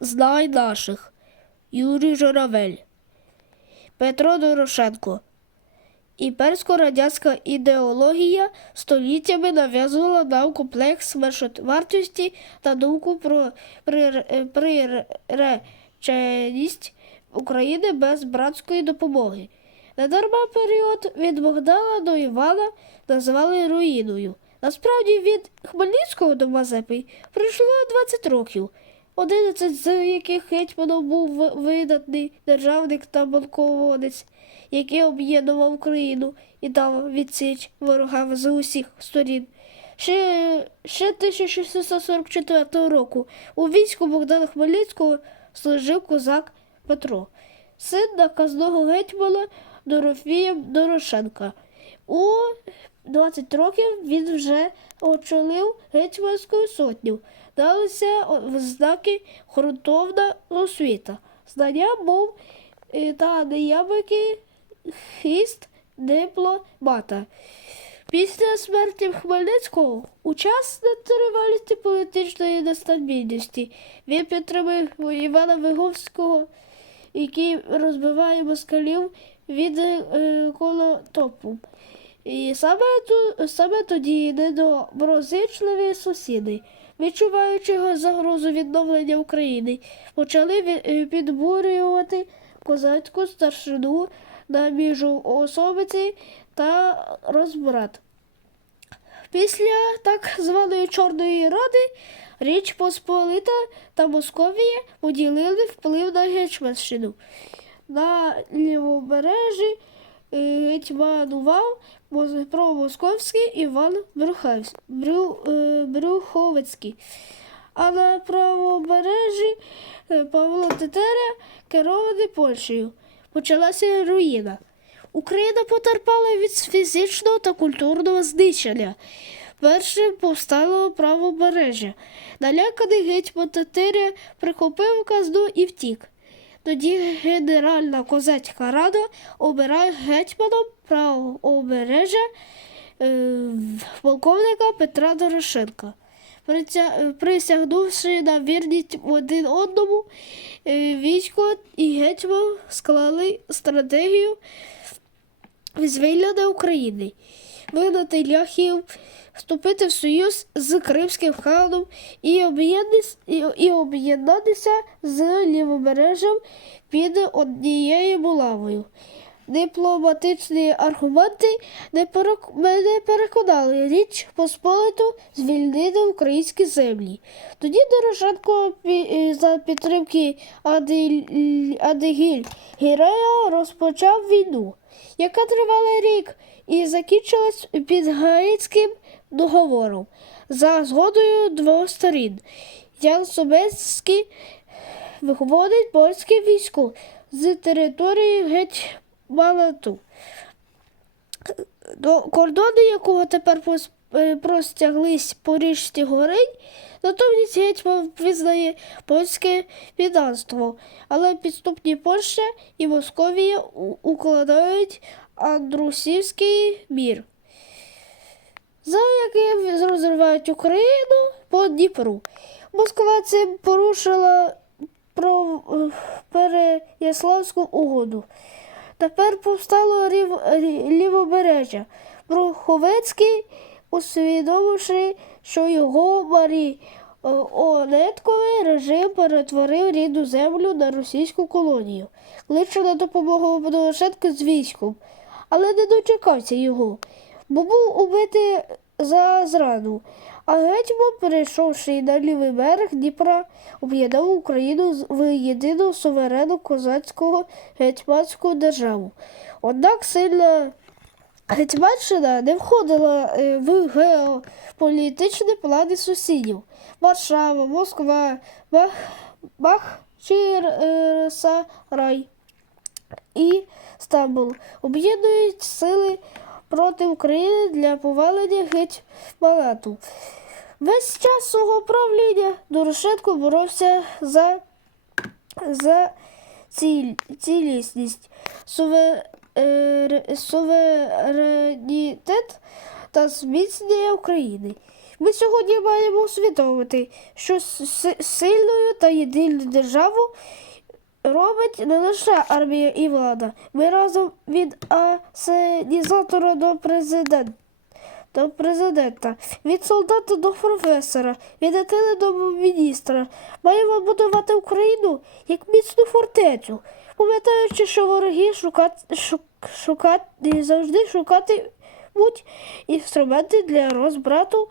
знай наших. Юрій Журавель, Петро Дорошенко. Імперсько-радянська ідеологія століттями нав'язувала нам комплекс меншовартості та думку про прир- приреченість України без братської допомоги. Недарма період від Богдана до Івана називали руїною. Насправді від Хмельницького до Мазепи пройшло 20 років, 11 з яких гетьманом був видатний державник та полководець, який об'єднував Україну і дав відсіч ворогам з усіх сторін. Ще, ще 1644 року у війську Богдана Хмельницького служив козак Петро, син наказного гетьмана Дорофія Дорошенка. У 20 років він вже очолив гетьманську сотню. Далися знаки грунтовна освіта, знання мов е, та неявики хист дипломата. Після смерті Хмельницького у час нетривалості політичної нестабільності він підтримав Івана Виговського, який розбиває москалів від е, колотопу. І саме, ту, саме тоді недоброзичливі сусіди, відчуваючи загрозу відновлення України, почали е, підбурювати козацьку старшину на міжуособиці та розбрат. Після так званої Чорної Ради Річ Посполита та Московія поділили вплив на Гетьманщину. На лівобережжі е, гетьманував моз- промосковський Іван е, Брюховицький, а на правобережжі е, Павло Тетеря керований Польщею. Почалася руїна. Україна потерпала від фізичного та культурного знищення. Першим повстало правобережжя. Наляканий гетьман Тетеря прихопив казну і втік. Тоді Генеральна козацька рада обирає гетьманом правобережжя е, полковника Петра Дорошенка. Присягнувши на вірність один одному, е, військо і гетьман склали стратегію звільнення України, вигнати ляхів, вступити в союз з Кримським ханом і об'єднатися, і, і об'єднатися з лівобережжям під однією булавою. Дипломатичні аргументи не, переконали річ Посполиту звільнити українські землі. Тоді Дорошенко е, за підтримки Адегіль Гірея розпочав війну, яка тривала рік і закінчилась під Гаїцьким договором за згодою двох сторін. Ян Собецький виходить польське військо з території гетьманату, до кордони якого тепер е, простяглись по річці Горинь, натомість гетьман визнає польське підданство, але підступні Польща і Московія укладають Андрусівський мір, за яким розривають Україну по Дніпру. Москва цим порушила про е, Переяславську угоду. Тепер повстало рів, лівобережжя. Бруховецький, усвідомивши, що його маріонетковий режим перетворив рідну землю на російську колонію, кличе на допомогу Дорошенка з військом, але не дочекався його, бо був убитий за зраду. А гетьман, перейшовши на лівий берег Дніпра, об'єднав Україну в єдину суверенну козацького гетьманську державу. Однак сильна Гетьманщина не входила е, в геополітичні плани сусідів. Варшава, Москва, Бах, Бахчисарай і Стамбул об'єднують сили проти України для повалення гетьманату. Весь час свого правління Дорошенко боровся за, за ціль, цілісність, е, суверенітет та зміцнення України. Ми сьогодні маємо усвідомити, що сильною та єдиною державу робить не лише армія і влада. Ми разом від асенізатора до президента. До президента, від солдата до професора, від дитини до міністра. Маємо будувати Україну як міцну фортецю, пам'ятаючи, що вороги шукати, шук, шукати, завжди шукатимуть інструменти для розбрату